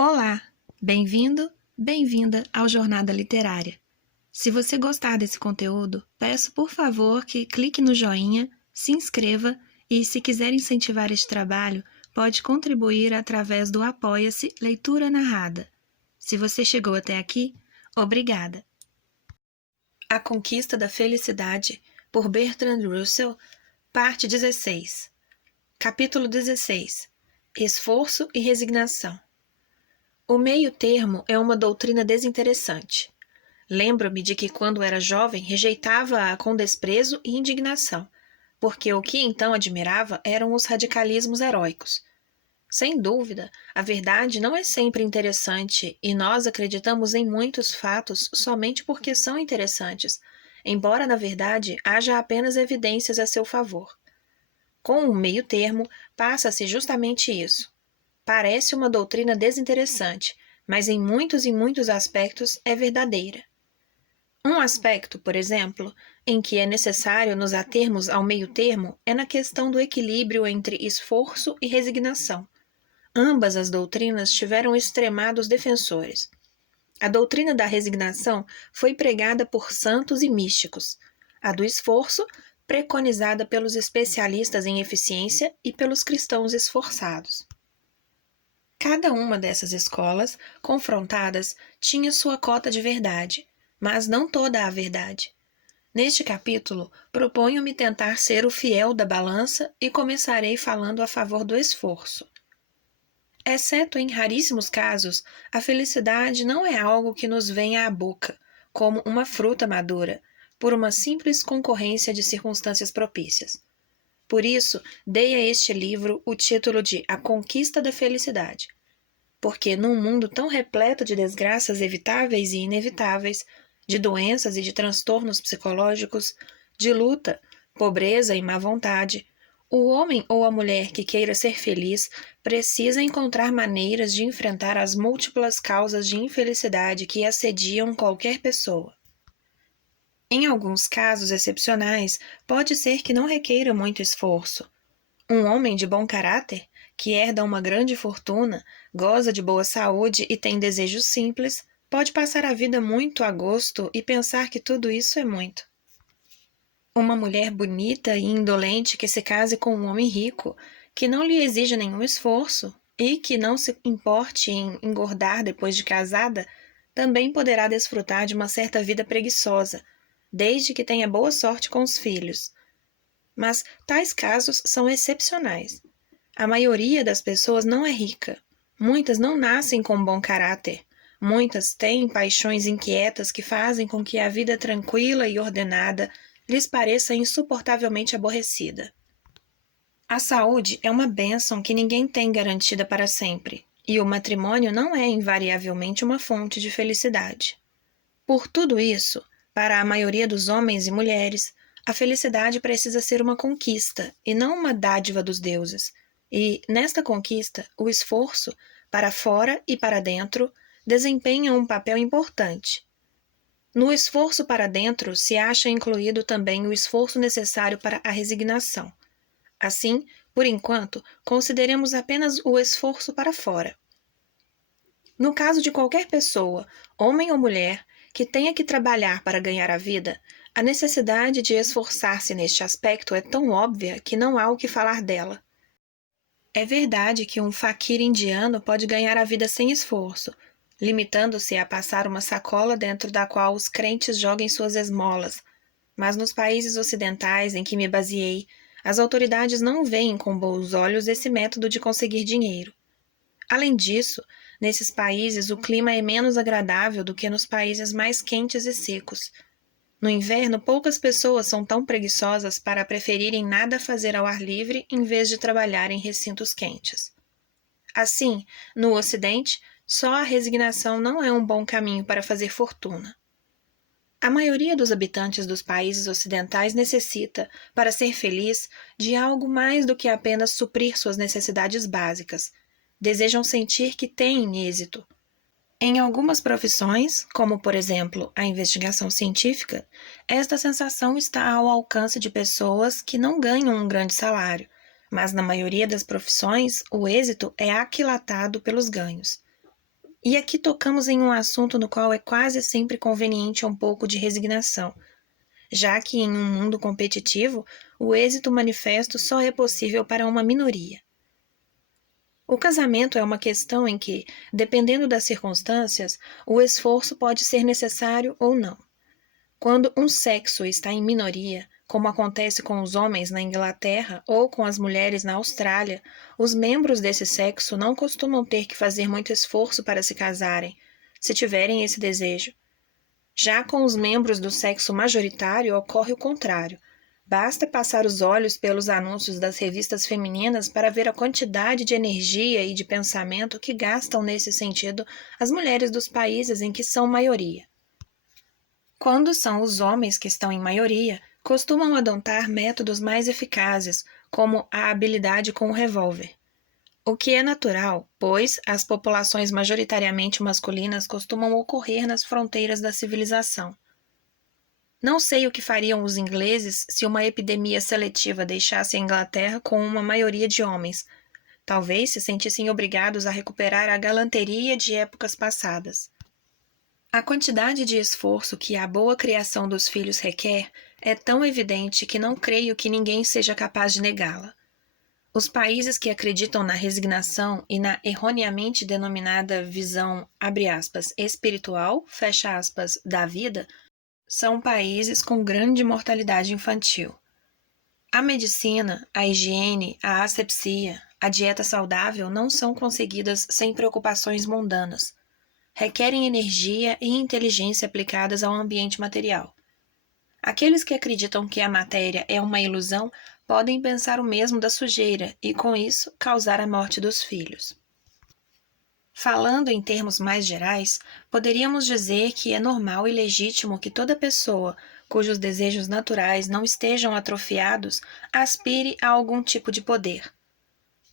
Olá, bem-vindo, bem-vinda ao Jornada Literária. Se você gostar desse conteúdo, peço por favor que clique no joinha, se inscreva e, se quiser incentivar este trabalho, pode contribuir através do Apoia-se Leitura Narrada. Se você chegou até aqui, obrigada. A Conquista da Felicidade, por Bertrand Russell, parte 16. Capítulo 16. Esforço e resignação. O meio-termo é uma doutrina desinteressante. Lembro-me de que, quando era jovem, rejeitava-a com desprezo e indignação, porque o que então admirava eram os radicalismos heróicos. Sem dúvida, a verdade não é sempre interessante e nós acreditamos em muitos fatos somente porque são interessantes, embora, na verdade, haja apenas evidências a seu favor. Com o meio-termo, passa-se justamente isso. Parece uma doutrina desinteressante, mas em muitos e muitos aspectos é verdadeira. Um aspecto, por exemplo, em que é necessário nos atermos ao meio-termo é na questão do equilíbrio entre esforço e resignação. Ambas as doutrinas tiveram extremados defensores. A doutrina da resignação foi pregada por santos e místicos. A do esforço, preconizada pelos especialistas em eficiência e pelos cristãos esforçados. Cada uma dessas escolas, confrontadas, tinha sua cota de verdade, mas não toda a verdade. Neste capítulo, proponho-me tentar ser o fiel da balança e começarei falando a favor do esforço. Exceto em raríssimos casos, a felicidade não é algo que nos venha à boca, como uma fruta madura, por uma simples concorrência de circunstâncias propícias. Por isso, dei a este livro o título de A Conquista da Felicidade. Porque num mundo tão repleto de desgraças evitáveis e inevitáveis, de doenças e de transtornos psicológicos, de luta, pobreza e má vontade, o homem ou a mulher que queira ser feliz precisa encontrar maneiras de enfrentar as múltiplas causas de infelicidade que assediam qualquer pessoa. Em alguns casos excepcionais, pode ser que não requeira muito esforço. Um homem de bom caráter, que herda uma grande fortuna, goza de boa saúde e tem desejos simples, pode passar a vida muito a gosto e pensar que tudo isso é muito. Uma mulher bonita e indolente que se case com um homem rico, que não lhe exija nenhum esforço e que não se importe em engordar depois de casada, também poderá desfrutar de uma certa vida preguiçosa, desde que tenha boa sorte com os filhos. Mas tais casos são excepcionais. A maioria das pessoas não é rica. Muitas não nascem com bom caráter. Muitas têm paixões inquietas que fazem com que a vida tranquila e ordenada lhes pareça insuportavelmente aborrecida. A saúde é uma bênção que ninguém tem garantida para sempre, e o matrimônio não é invariavelmente uma fonte de felicidade. Por tudo isso, para a maioria dos homens e mulheres, a felicidade precisa ser uma conquista e não uma dádiva dos deuses. E, nesta conquista, o esforço, para fora e para dentro, desempenha um papel importante. No esforço para dentro se acha incluído também o esforço necessário para a resignação. Assim, por enquanto, consideremos apenas o esforço para fora. No caso de qualquer pessoa, homem ou mulher, que tenha que trabalhar para ganhar a vida, a necessidade de esforçar-se neste aspecto é tão óbvia que não há o que falar dela. É verdade que um faquir indiano pode ganhar a vida sem esforço, limitando-se a passar uma sacola dentro da qual os crentes joguem suas esmolas, mas nos países ocidentais em que me baseei, as autoridades não veem com bons olhos esse método de conseguir dinheiro. Além disso, nesses países o clima é menos agradável do que nos países mais quentes e secos. No inverno, poucas pessoas são tão preguiçosas para preferirem nada fazer ao ar livre em vez de trabalhar em recintos quentes. Assim, no Ocidente, só a resignação não é um bom caminho para fazer fortuna. A maioria dos habitantes dos países ocidentais necessita, para ser feliz, de algo mais do que apenas suprir suas necessidades básicas. Desejam sentir que têm êxito. Em algumas profissões, como por exemplo a investigação científica, esta sensação está ao alcance de pessoas que não ganham um grande salário, mas na maioria das profissões o êxito é aquilatado pelos ganhos. E aqui tocamos em um assunto no qual é quase sempre conveniente um pouco de resignação, já que em um mundo competitivo, o êxito manifesto só é possível para uma minoria. O casamento é uma questão em que, dependendo das circunstâncias, o esforço pode ser necessário ou não. Quando um sexo está em minoria, como acontece com os homens na Inglaterra ou com as mulheres na Austrália, os membros desse sexo não costumam ter que fazer muito esforço para se casarem, se tiverem esse desejo. Já com os membros do sexo majoritário ocorre o contrário. Basta passar os olhos pelos anúncios das revistas femininas para ver a quantidade de energia e de pensamento que gastam nesse sentido as mulheres dos países em que são maioria. Quando são os homens que estão em maioria, costumam adotar métodos mais eficazes, como a habilidade com o revólver. O que é natural, pois as populações majoritariamente masculinas costumam ocorrer nas fronteiras da civilização. Não sei o que fariam os ingleses se uma epidemia seletiva deixasse a Inglaterra com uma maioria de homens. Talvez se sentissem obrigados a recuperar a galanteria de épocas passadas. A quantidade de esforço que a boa criação dos filhos requer é tão evidente que não creio que ninguém seja capaz de negá-la. Os países que acreditam na resignação e na erroneamente denominada visão, abre aspas, espiritual, fecha aspas, da vida, são países com grande mortalidade infantil. A medicina, a higiene, a asepsia, a dieta saudável não são conseguidas sem preocupações mundanas. Requerem energia e inteligência aplicadas ao ambiente material. Aqueles que acreditam que a matéria é uma ilusão podem pensar o mesmo da sujeira e, com isso, causar a morte dos filhos. Falando em termos mais gerais, poderíamos dizer que é normal e legítimo que toda pessoa, cujos desejos naturais não estejam atrofiados, aspire a algum tipo de poder.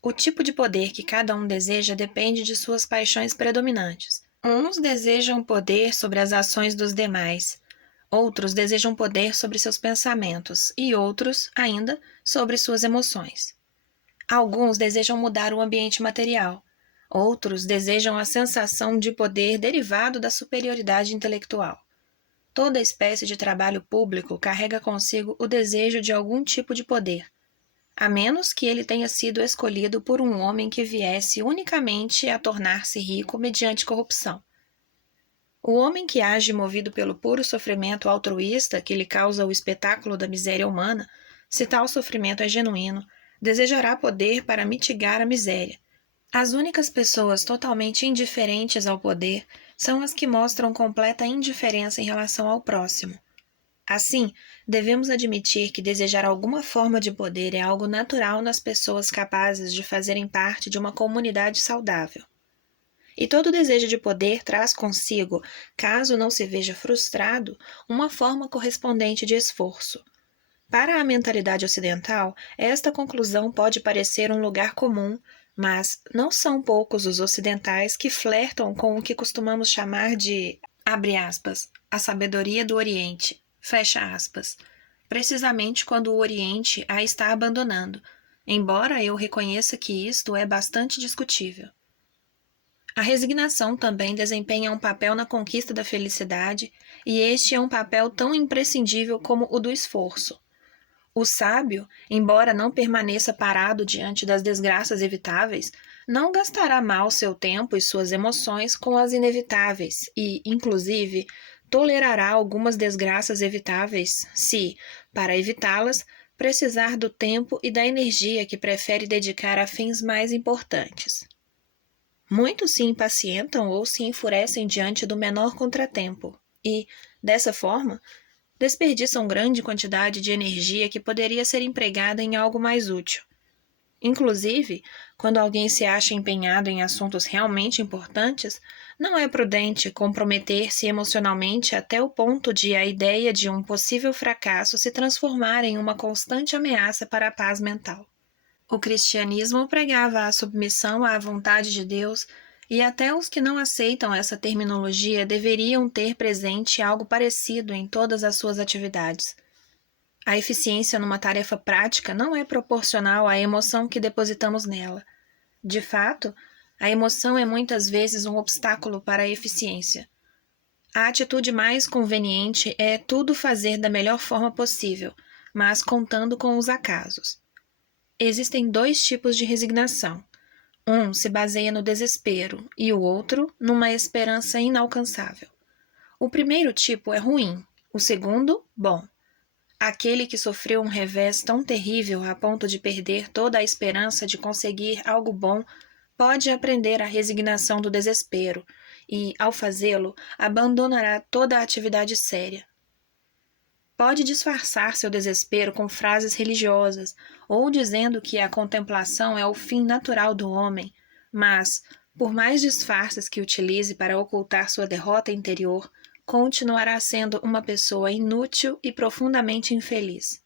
O tipo de poder que cada um deseja depende de suas paixões predominantes. Uns desejam poder sobre as ações dos demais, outros desejam poder sobre seus pensamentos e outros, ainda, sobre suas emoções. Alguns desejam mudar o ambiente material. Outros desejam a sensação de poder derivado da superioridade intelectual. Toda espécie de trabalho público carrega consigo o desejo de algum tipo de poder, a menos que ele tenha sido escolhido por um homem que viesse unicamente a tornar-se rico mediante corrupção. O homem que age movido pelo puro sofrimento altruísta que lhe causa o espetáculo da miséria humana, se tal sofrimento é genuíno, desejará poder para mitigar a miséria. As únicas pessoas totalmente indiferentes ao poder são as que mostram completa indiferença em relação ao próximo. Assim, devemos admitir que desejar alguma forma de poder é algo natural nas pessoas capazes de fazerem parte de uma comunidade saudável. E todo desejo de poder traz consigo, caso não se veja frustrado, uma forma correspondente de esforço. Para a mentalidade ocidental, esta conclusão pode parecer um lugar comum, mas não são poucos os ocidentais que flertam com o que costumamos chamar de, abre aspas, a sabedoria do Oriente, fecha aspas, precisamente quando o Oriente a está abandonando, embora eu reconheça que isto é bastante discutível. A resignação também desempenha um papel na conquista da felicidade, e este é um papel tão imprescindível como o do esforço. O sábio, embora não permaneça parado diante das desgraças evitáveis, não gastará mal seu tempo e suas emoções com as inevitáveis e, inclusive, tolerará algumas desgraças evitáveis se, para evitá-las, precisar do tempo e da energia que prefere dedicar a fins mais importantes. Muitos se impacientam ou se enfurecem diante do menor contratempo e, dessa forma, desperdiçam grande quantidade de energia que poderia ser empregada em algo mais útil. Inclusive, quando alguém se acha empenhado em assuntos realmente importantes, não é prudente comprometer-se emocionalmente até o ponto de a ideia de um possível fracasso se transformar em uma constante ameaça para a paz mental. O cristianismo pregava a submissão à vontade de Deus, e até os que não aceitam essa terminologia deveriam ter presente algo parecido em todas as suas atividades. A eficiência numa tarefa prática não é proporcional à emoção que depositamos nela. De fato, A emoção é muitas vezes um obstáculo para a eficiência. A atitude mais conveniente é tudo fazer da melhor forma possível, mas contando com os acasos. Existem dois tipos de resignação. Um se baseia no desespero e o outro numa esperança inalcançável. O primeiro tipo é ruim, o segundo, bom. Aquele que sofreu um revés tão terrível a ponto de perder toda a esperança de conseguir algo bom pode aprender a resignação do desespero e, ao fazê-lo, abandonará toda a atividade séria. Pode disfarçar seu desespero com frases religiosas ou dizendo que a contemplação é o fim natural do homem, mas, por mais disfarces que utilize para ocultar sua derrota interior, continuará sendo uma pessoa inútil e profundamente infeliz.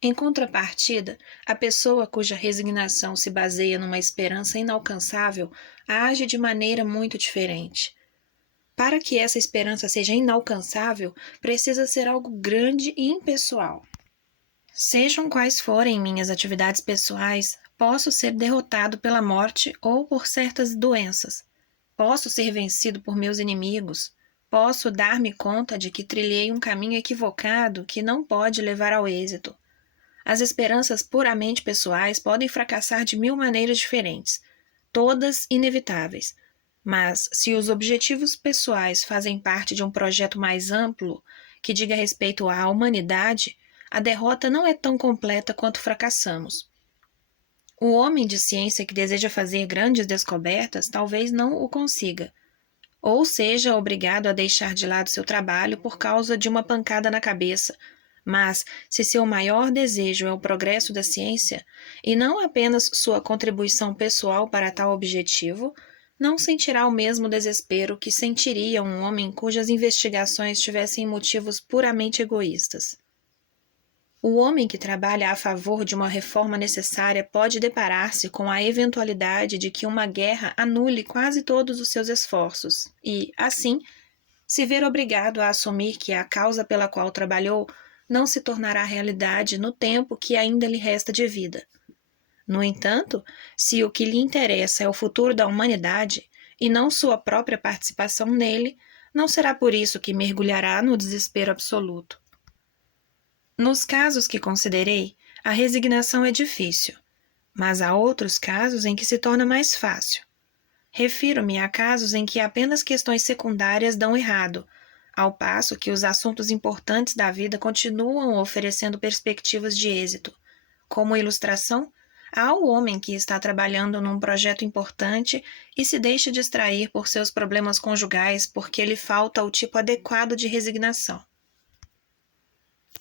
Em contrapartida, a pessoa cuja resignação se baseia numa esperança inalcançável age de maneira muito diferente. Para que essa esperança seja inalcançável, precisa ser algo grande e impessoal. Sejam quais forem minhas atividades pessoais, posso ser derrotado pela morte ou por certas doenças. Posso ser vencido por meus inimigos. Posso dar-me conta de que trilhei um caminho equivocado que não pode levar ao êxito. As esperanças puramente pessoais podem fracassar de mil maneiras diferentes, todas inevitáveis. Mas, se os objetivos pessoais fazem parte de um projeto mais amplo, que diga respeito à humanidade, a derrota não é tão completa quanto fracassamos. O homem de ciência que deseja fazer grandes descobertas talvez não o consiga, ou seja obrigado a deixar de lado seu trabalho por causa de uma pancada na cabeça. Mas, se seu maior desejo é o progresso da ciência, e não apenas sua contribuição pessoal para tal objetivo, não sentirá o mesmo desespero que sentiria um homem cujas investigações tivessem motivos puramente egoístas. O homem que trabalha a favor de uma reforma necessária pode deparar-se com a eventualidade de que uma guerra anule quase todos os seus esforços e, assim, se ver obrigado a assumir que a causa pela qual trabalhou não se tornará realidade no tempo que ainda lhe resta de vida. No entanto, se o que lhe interessa é o futuro da humanidade e não sua própria participação nele, não será por isso que mergulhará no desespero absoluto. Nos casos que considerei, a resignação é difícil, mas há outros casos em que se torna mais fácil. Refiro-me a casos em que apenas questões secundárias dão errado, ao passo que os assuntos importantes da vida continuam oferecendo perspectivas de êxito. Como ilustração, há o homem que está trabalhando num projeto importante e se deixa distrair por seus problemas conjugais porque lhe falta o tipo adequado de resignação.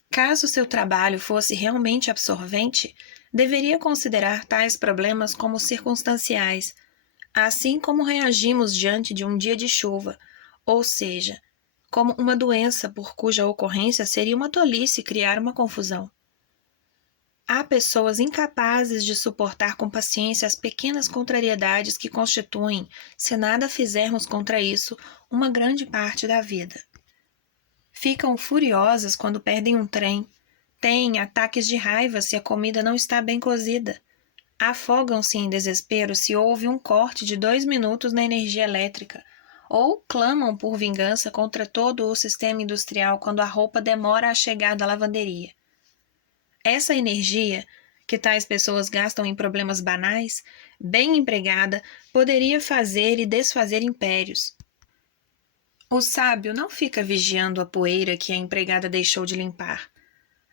Caso seu trabalho fosse realmente absorvente, deveria considerar tais problemas como circunstanciais, assim como reagimos diante de um dia de chuva, ou seja, como uma doença por cuja ocorrência seria uma tolice criar uma confusão. Há pessoas incapazes de suportar com paciência as pequenas contrariedades que constituem, se nada fizermos contra isso, uma grande parte da vida. Ficam furiosas quando perdem um trem, têm ataques de raiva se a comida não está bem cozida, afogam-se em desespero se houve um corte de 2 minutos na energia elétrica, ou clamam por vingança contra todo o sistema industrial quando a roupa demora a chegar da lavanderia. Essa energia, que tais pessoas gastam em problemas banais, bem empregada, poderia fazer e desfazer impérios. O sábio não fica vigiando a poeira que a empregada deixou de limpar.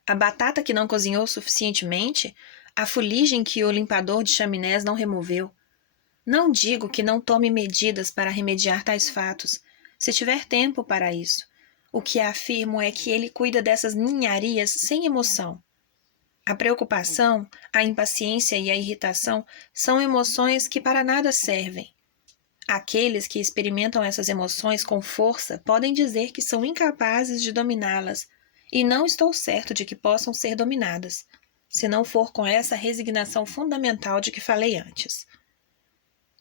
A batata que não cozinhou suficientemente, a fuligem que o limpador de chaminés não removeu. Não digo que não tome medidas para remediar tais fatos, se tiver tempo para isso. O que afirmo é que ele cuida dessas ninharias sem emoção. A preocupação, a impaciência e a irritação são emoções que para nada servem. Aqueles que experimentam essas emoções com força podem dizer que são incapazes de dominá-las, e não estou certo de que possam ser dominadas, se não for com essa resignação fundamental de que falei antes.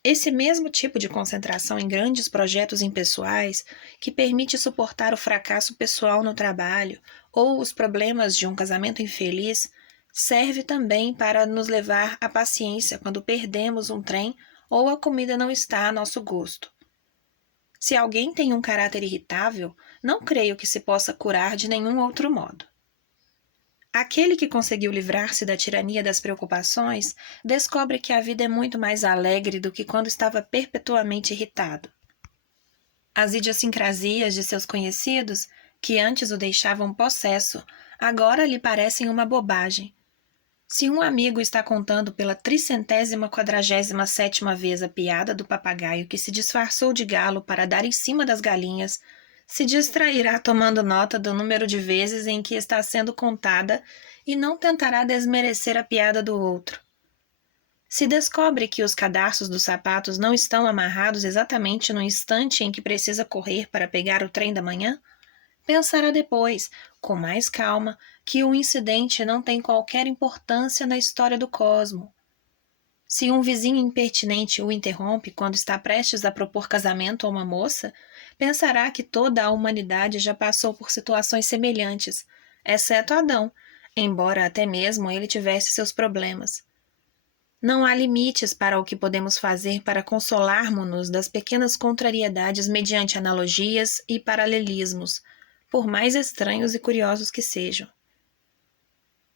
Esse mesmo tipo de concentração em grandes projetos impessoais, que permite suportar o fracasso pessoal no trabalho ou os problemas de um casamento infeliz, serve também para nos levar à paciência quando perdemos um trem ou a comida não está a nosso gosto. Se alguém tem um caráter irritável, não creio que se possa curar de nenhum outro modo. Aquele que conseguiu livrar-se da tirania das preocupações descobre que a vida é muito mais alegre do que quando estava perpetuamente irritado. As idiosincrasias de seus conhecidos, que antes o deixavam possesso, agora lhe parecem uma bobagem. Se um amigo está contando pela 347ª vez a piada do papagaio que se disfarçou de galo para dar em cima das galinhas, se distrairá tomando nota do número de vezes em que está sendo contada e não tentará desmerecer a piada do outro. Se descobre que os cadarços dos sapatos não estão amarrados exatamente no instante em que precisa correr para pegar o trem da manhã, pensará depois, com mais calma, que o incidente não tem qualquer importância na história do cosmo. Se um vizinho impertinente o interrompe quando está prestes a propor casamento a uma moça, pensará que toda a humanidade já passou por situações semelhantes, exceto Adão, embora até mesmo ele tivesse seus problemas. Não há limites para o que podemos fazer para consolarmos-nos das pequenas contrariedades mediante analogias e paralelismos, por mais estranhos e curiosos que sejam.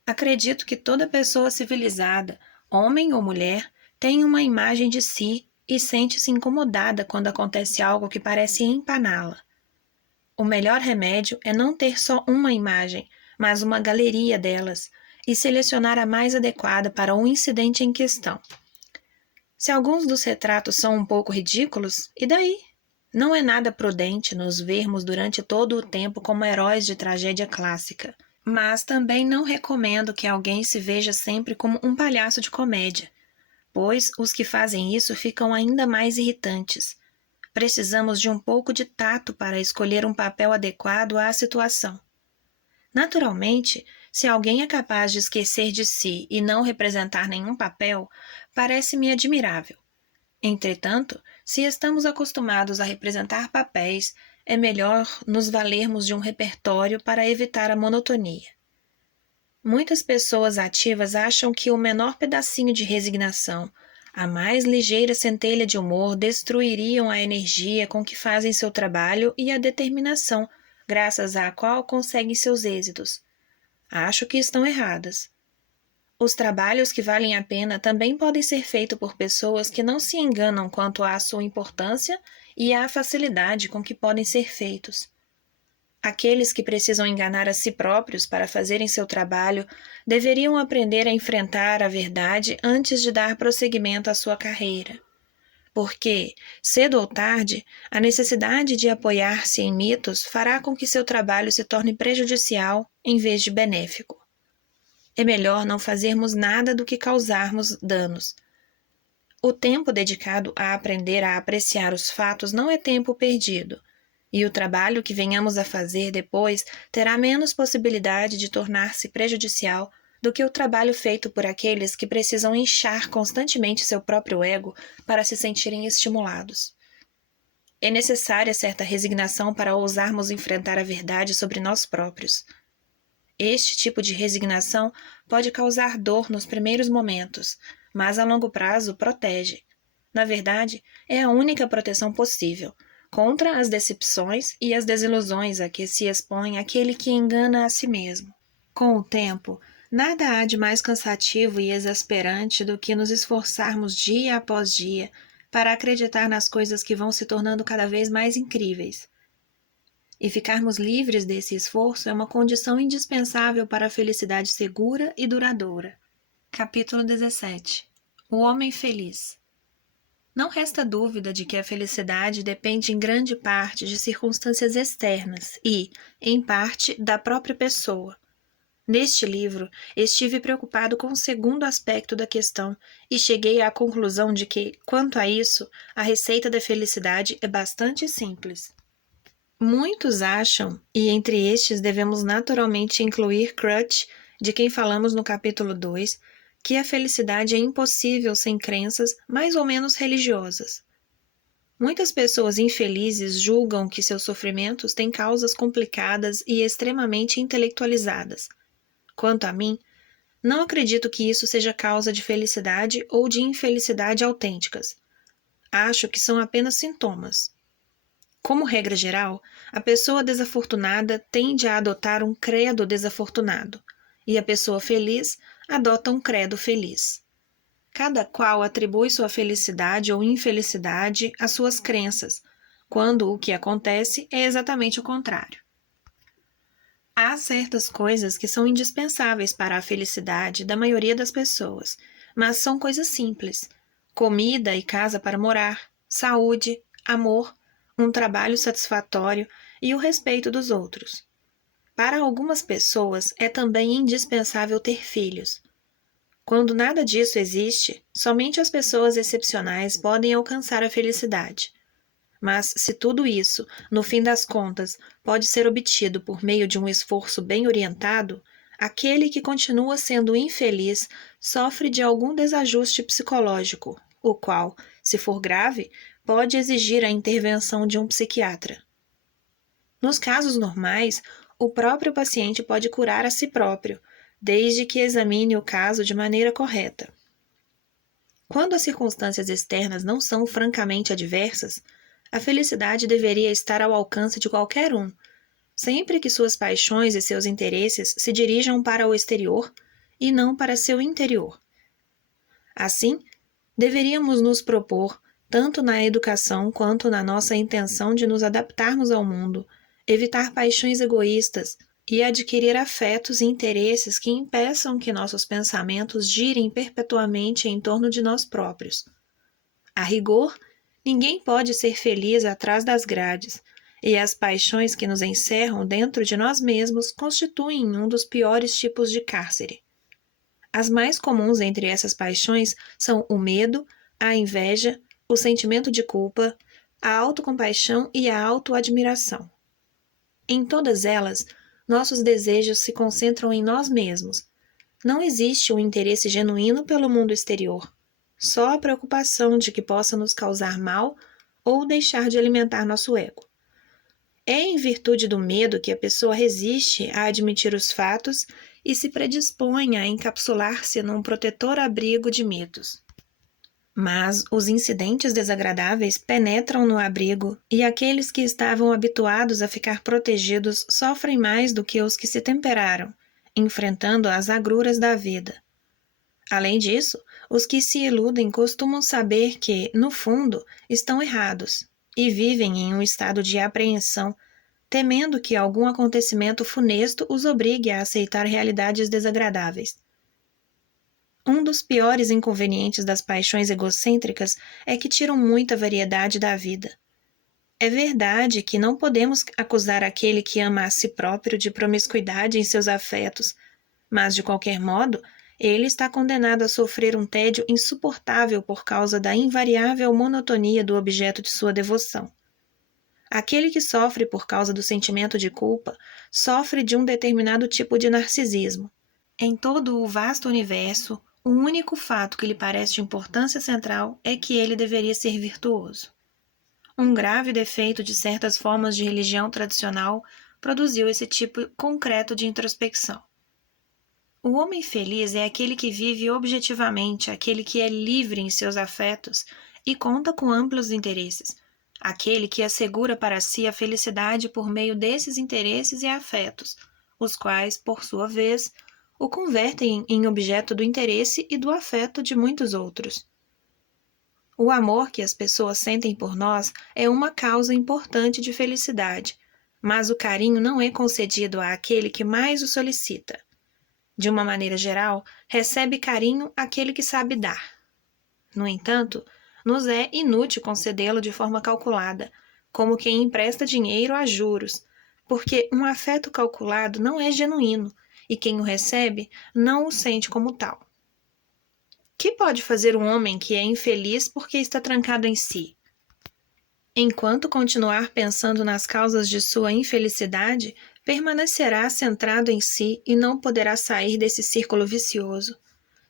Acredito que toda pessoa civilizada, homem ou mulher, tem uma imagem de si e sente-se incomodada quando acontece algo que parece empaná-la. O melhor remédio é não ter só uma imagem, mas uma galeria delas, e selecionar a mais adequada para o incidente em questão. Se alguns dos retratos são um pouco ridículos, e daí? Não é nada prudente nos vermos durante todo o tempo como heróis de tragédia clássica, mas também não recomendo que alguém se veja sempre como um palhaço de comédia, pois os que fazem isso ficam ainda mais irritantes. Precisamos de um pouco de tato para escolher um papel adequado à situação. Naturalmente, se alguém é capaz de esquecer de si e não representar nenhum papel, parece-me admirável. Entretanto, se estamos acostumados a representar papéis, é melhor nos valermos de um repertório para evitar a monotonia. Muitas pessoas ativas acham que o menor pedacinho de resignação, a mais ligeira centelha de humor destruiriam a energia com que fazem seu trabalho e a determinação, graças à qual conseguem seus êxitos. Acho que estão erradas. Os trabalhos que valem a pena também podem ser feitos por pessoas que não se enganam quanto à sua importância e à facilidade com que podem ser feitos. Aqueles que precisam enganar a si próprios para fazerem seu trabalho deveriam aprender a enfrentar a verdade antes de dar prosseguimento à sua carreira. Porque, cedo ou tarde, a necessidade de apoiar-se em mitos fará com que seu trabalho se torne prejudicial em vez de benéfico. É melhor não fazermos nada do que causarmos danos. O tempo dedicado a aprender a apreciar os fatos não é tempo perdido, e o trabalho que venhamos a fazer depois terá menos possibilidade de tornar-se prejudicial do que o trabalho feito por aqueles que precisam inchar constantemente seu próprio ego para se sentirem estimulados. É necessária certa resignação para ousarmos enfrentar a verdade sobre nós próprios. Este tipo de resignação pode causar dor nos primeiros momentos, mas a longo prazo protege. Na verdade, é a única proteção possível contra as decepções e as desilusões a que se expõe aquele que engana a si mesmo. Com o tempo, nada há de mais cansativo e exasperante do que nos esforçarmos dia após dia para acreditar nas coisas que vão se tornando cada vez mais incríveis. E ficarmos livres desse esforço é uma condição indispensável para a felicidade segura e duradoura. Capítulo 17. O homem feliz. Não resta dúvida de que a felicidade depende em grande parte de circunstâncias externas e, em parte, da própria pessoa. Neste livro, estive preocupado com o segundo aspecto da questão e cheguei à conclusão de que, quanto a isso, a receita da felicidade é bastante simples. Muitos acham, e entre estes devemos naturalmente incluir Crutch, de quem falamos no capítulo 2, que a felicidade é impossível sem crenças mais ou menos religiosas. Muitas pessoas infelizes julgam que seus sofrimentos têm causas complicadas e extremamente intelectualizadas. Quanto a mim, não acredito que isso seja causa de felicidade ou de infelicidade autênticas, acho que são apenas sintomas. Como regra geral, a pessoa desafortunada tende a adotar um credo desafortunado, e a pessoa feliz adota um credo feliz. Cada qual atribui sua felicidade ou infelicidade às suas crenças, quando o que acontece é exatamente o contrário. Há certas coisas que são indispensáveis para a felicidade da maioria das pessoas, mas são coisas simples: comida e casa para morar, saúde, amor, um trabalho satisfatório e o respeito dos outros. Para algumas pessoas é também indispensável ter filhos. Quando nada disso existe, somente as pessoas excepcionais podem alcançar a felicidade. Mas se tudo isso, no fim das contas, pode ser obtido por meio de um esforço bem orientado, aquele que continua sendo infeliz sofre de algum desajuste psicológico, o qual, se for grave, pode exigir a intervenção de um psiquiatra. Nos casos normais, o próprio paciente pode curar a si próprio, desde que examine o caso de maneira correta. Quando as circunstâncias externas não são francamente adversas, a felicidade deveria estar ao alcance de qualquer um, sempre que suas paixões e seus interesses se dirijam para o exterior e não para seu interior. Assim, deveríamos nos propor, tanto na educação quanto na nossa intenção de nos adaptarmos ao mundo, evitar paixões egoístas e adquirir afetos e interesses que impeçam que nossos pensamentos girem perpetuamente em torno de nós próprios. A rigor, ninguém pode ser feliz atrás das grades, e as paixões que nos encerram dentro de nós mesmos constituem um dos piores tipos de cárcere. As mais comuns entre essas paixões são o medo, a inveja, o sentimento de culpa, a autocompaixão e a autoadmiração. Em todas elas, nossos desejos se concentram em nós mesmos. Não existe um interesse genuíno pelo mundo exterior, só a preocupação de que possa nos causar mal ou deixar de alimentar nosso ego. É em virtude do medo que a pessoa resiste a admitir os fatos e se predispõe a encapsular-se num protetor abrigo de mitos. Mas os incidentes desagradáveis penetram no abrigo e aqueles que estavam habituados a ficar protegidos sofrem mais do que os que se temperaram, enfrentando as agruras da vida. Além disso, os que se iludem costumam saber que, no fundo, estão errados e vivem em um estado de apreensão, temendo que algum acontecimento funesto os obrigue a aceitar realidades desagradáveis. Um dos piores inconvenientes das paixões egocêntricas é que tiram muita variedade da vida. É verdade que não podemos acusar aquele que ama a si próprio de promiscuidade em seus afetos, mas, de qualquer modo, ele está condenado a sofrer um tédio insuportável por causa da invariável monotonia do objeto de sua devoção. Aquele que sofre por causa do sentimento de culpa sofre de um determinado tipo de narcisismo. Em todo o vasto universo, o único fato que lhe parece de importância central é que ele deveria ser virtuoso. Um grave defeito de certas formas de religião tradicional produziu esse tipo concreto de introspecção. O homem feliz é aquele que vive objetivamente, aquele que é livre em seus afetos e conta com amplos interesses, aquele que assegura para si a felicidade por meio desses interesses e afetos, os quais, por sua vez, o convertem em objeto do interesse e do afeto de muitos outros. O amor que as pessoas sentem por nós é uma causa importante de felicidade, mas o carinho não é concedido àquele que mais o solicita. De uma maneira geral, recebe carinho aquele que sabe dar. No entanto, nos é inútil concedê-lo de forma calculada, como quem empresta dinheiro a juros, porque um afeto calculado não é genuíno e quem o recebe não o sente como tal. Que pode fazer um homem que é infeliz porque está trancado em si? Enquanto continuar pensando nas causas de sua infelicidade, permanecerá centrado em si e não poderá sair desse círculo vicioso.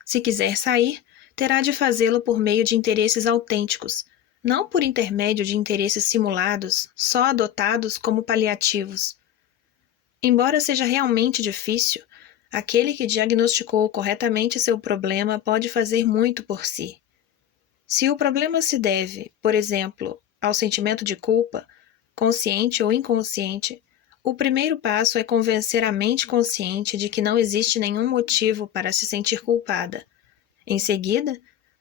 Se quiser sair, terá de fazê-lo por meio de interesses autênticos, não por intermédio de interesses simulados, só adotados como paliativos. Embora seja realmente difícil, aquele que diagnosticou corretamente seu problema pode fazer muito por si. Se o problema se deve, por exemplo, ao sentimento de culpa, consciente ou inconsciente, o primeiro passo é convencer a mente consciente de que não existe nenhum motivo para se sentir culpada. Em seguida,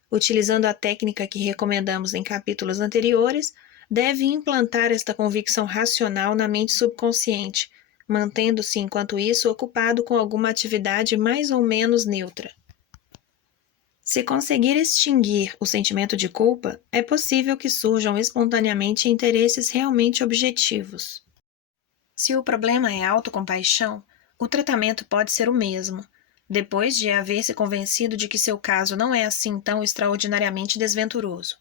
utilizando a técnica que recomendamos em capítulos anteriores, deve implantar esta convicção racional na mente subconsciente, mantendo-se enquanto isso ocupado com alguma atividade mais ou menos neutra. Se conseguir extinguir o sentimento de culpa, é possível que surjam espontaneamente interesses realmente objetivos. Se o problema é autocompaixão, o tratamento pode ser o mesmo, depois de haver se convencido de que seu caso não é assim tão extraordinariamente desventuroso.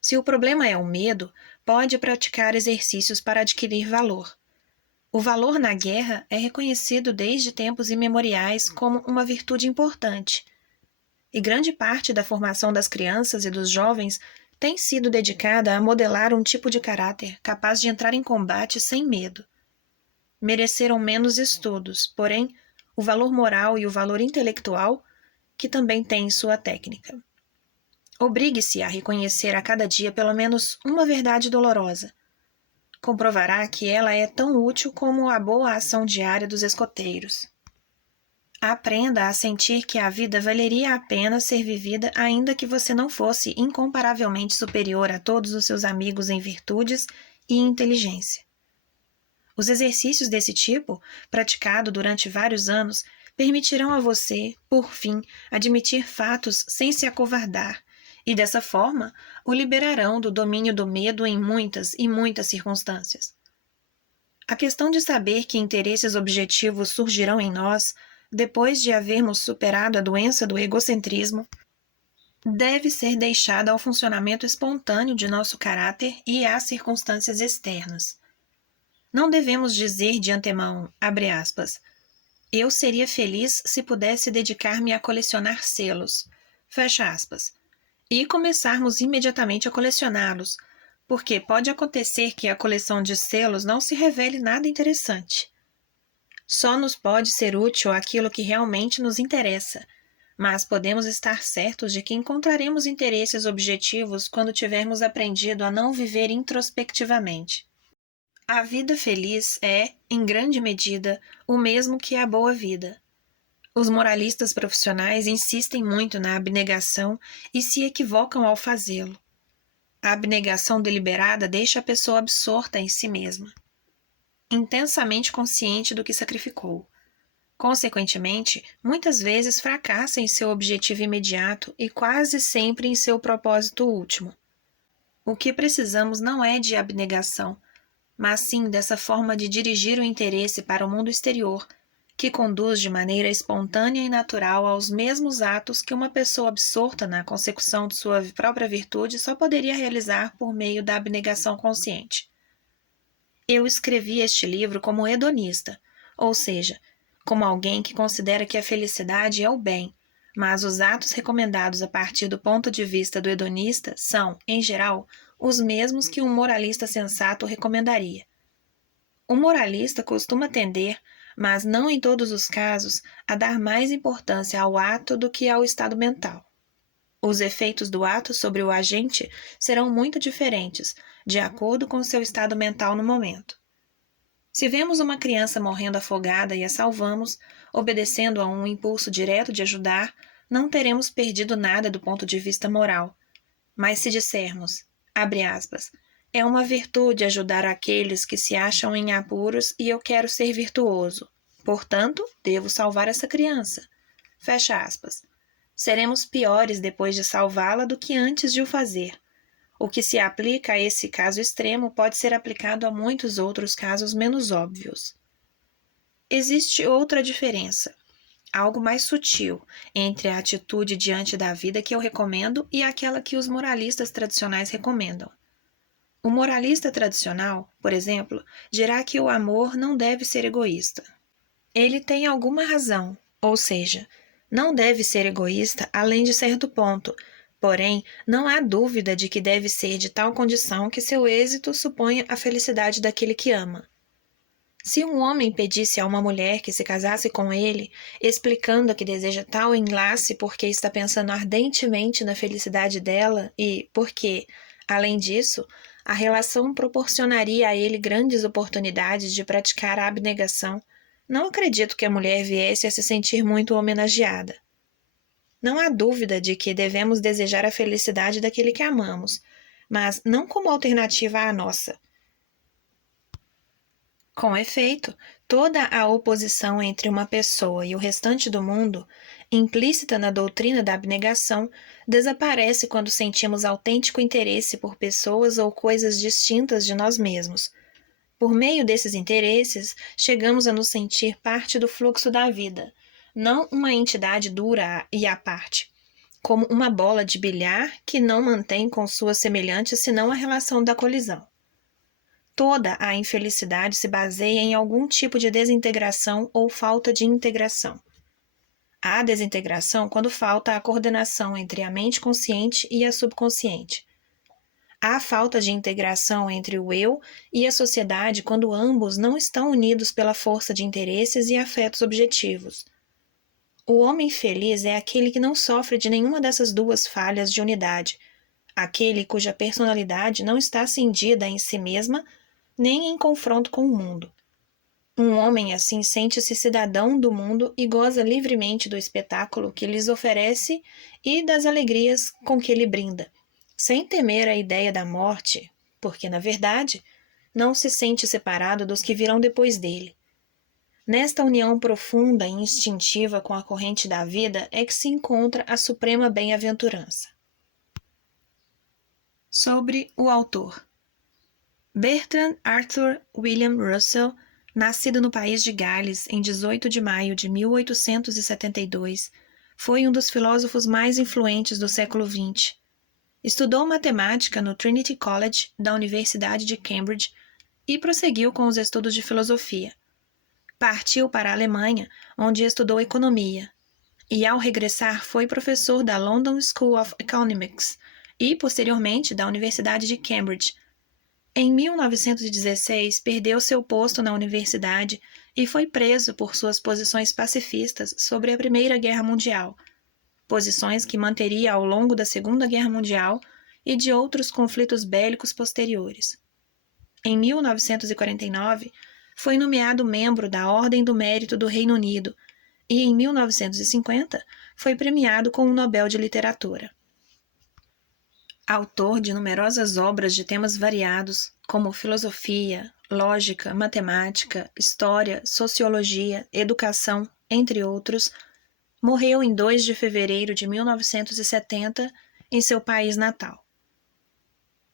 Se o problema é o medo, pode praticar exercícios para adquirir valor. O valor na guerra é reconhecido desde tempos imemoriais como uma virtude importante, e grande parte da formação das crianças e dos jovens tem sido dedicada a modelar um tipo de caráter capaz de entrar em combate sem medo. Mereceram menos estudos, porém, o valor moral e o valor intelectual, que também tem sua técnica. Obrigue-se a reconhecer a cada dia pelo menos uma verdade dolorosa. Comprovará que ela é tão útil como a boa ação diária dos escoteiros. Aprenda a sentir que a vida valeria a pena ser vivida ainda que você não fosse incomparavelmente superior a todos os seus amigos em virtudes e inteligência. Os exercícios desse tipo, praticado durante vários anos, permitirão a você, por fim, admitir fatos sem se acovardar, e dessa forma o liberarão do domínio do medo em muitas e muitas circunstâncias. A questão de saber que interesses objetivos surgirão em nós, depois de havermos superado a doença do egocentrismo, deve ser deixada ao funcionamento espontâneo de nosso caráter e às circunstâncias externas. Não devemos dizer de antemão, abre aspas, eu seria feliz se pudesse dedicar-me a colecionar selos, fecha aspas, e começarmos imediatamente a colecioná-los, porque pode acontecer que a coleção de selos não se revele nada interessante. Só nos pode ser útil aquilo que realmente nos interessa, mas podemos estar certos de que encontraremos interesses objetivos quando tivermos aprendido a não viver introspectivamente. A vida feliz é, em grande medida, o mesmo que a boa vida. Os moralistas profissionais insistem muito na abnegação e se equivocam ao fazê-lo. A abnegação deliberada deixa a pessoa absorta em si mesma, intensamente consciente do que sacrificou. Consequentemente, muitas vezes fracassa em seu objetivo imediato e quase sempre em seu propósito último. O que precisamos não é de abnegação, mas sim dessa forma de dirigir o interesse para o mundo exterior, que conduz de maneira espontânea e natural aos mesmos atos que uma pessoa absorta na consecução de sua própria virtude só poderia realizar por meio da abnegação consciente. Eu escrevi este livro como hedonista, ou seja, como alguém que considera que a felicidade é o bem, mas os atos recomendados a partir do ponto de vista do hedonista são, em geral, os mesmos que um moralista sensato recomendaria. O moralista costuma tender, mas não em todos os casos, a dar mais importância ao ato do que ao estado mental. Os efeitos do ato sobre o agente serão muito diferentes, de acordo com seu estado mental no momento. Se vemos uma criança morrendo afogada e a salvamos, obedecendo a um impulso direto de ajudar, não teremos perdido nada do ponto de vista moral. Mas se dissermos, abre aspas, é uma virtude ajudar aqueles que se acham em apuros e eu quero ser virtuoso. Portanto, devo salvar essa criança. Fecha aspas. Seremos piores depois de salvá-la do que antes de o fazer. O que se aplica a esse caso extremo pode ser aplicado a muitos outros casos menos óbvios. Existe outra diferença, algo mais sutil, entre a atitude diante da vida que eu recomendo e aquela que os moralistas tradicionais recomendam. O moralista tradicional, por exemplo, dirá que o amor não deve ser egoísta. Ele tem alguma razão, ou seja, não deve ser egoísta além de certo ponto, porém, não há dúvida de que deve ser de tal condição que seu êxito suponha a felicidade daquele que ama. Se um homem pedisse a uma mulher que se casasse com ele, explicando que deseja tal enlace porque está pensando ardentemente na felicidade dela e porque, além disso, a relação proporcionaria a ele grandes oportunidades de praticar a abnegação, não acredito que a mulher viesse a se sentir muito homenageada. Não há dúvida de que devemos desejar a felicidade daquele que amamos, mas não como alternativa à nossa. Com efeito, toda a oposição entre uma pessoa e o restante do mundo, implícita na doutrina da abnegação, desaparece quando sentimos autêntico interesse por pessoas ou coisas distintas de nós mesmos. Por meio desses interesses, chegamos a nos sentir parte do fluxo da vida, não uma entidade dura e à parte, como uma bola de bilhar que não mantém com suas semelhantes senão a relação da colisão. Toda a infelicidade se baseia em algum tipo de desintegração ou falta de integração. Há desintegração quando falta a coordenação entre a mente consciente e a subconsciente. Há falta de integração entre o eu e a sociedade quando ambos não estão unidos pela força de interesses e afetos objetivos. O homem feliz é aquele que não sofre de nenhuma dessas duas falhas de unidade, aquele cuja personalidade não está cindida em si mesma nem em confronto com o mundo. Um homem assim sente-se cidadão do mundo e goza livremente do espetáculo que lhes oferece e das alegrias com que lhe brinda, sem temer a ideia da morte, porque, na verdade, não se sente separado dos que virão depois dele. Nesta união profunda e instintiva com a corrente da vida é que se encontra a suprema bem-aventurança. Sobre o autor. Bertrand Arthur William Russell, nascido no país de Gales em 18 de maio de 1872, foi um dos filósofos mais influentes do século XX. Estudou matemática no Trinity College da Universidade de Cambridge e prosseguiu com os estudos de filosofia. Partiu para a Alemanha, onde estudou economia, e ao regressar foi professor da London School of Economics e, posteriormente, da Universidade de Cambridge. Em 1916, perdeu seu posto na universidade e foi preso por suas posições pacifistas sobre a Primeira Guerra Mundial, posições que manteria ao longo da Segunda Guerra Mundial e de outros conflitos bélicos posteriores. Em 1949, foi nomeado membro da Ordem do Mérito do Reino Unido e, em 1950, foi premiado com o Nobel de Literatura. Autor de numerosas obras de temas variados, como filosofia, lógica, matemática, história, sociologia, educação, entre outros, morreu em 2 de fevereiro de 1970 em seu país natal.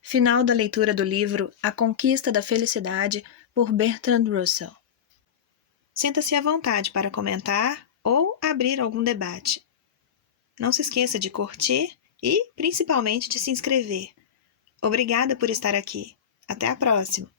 Final da leitura do livro A Conquista da Felicidade, por Bertrand Russell. Sinta-se à vontade para comentar ou abrir algum debate. Não se esqueça de curtir e, principalmente, de se inscrever. Obrigada por estar aqui. Até a próxima!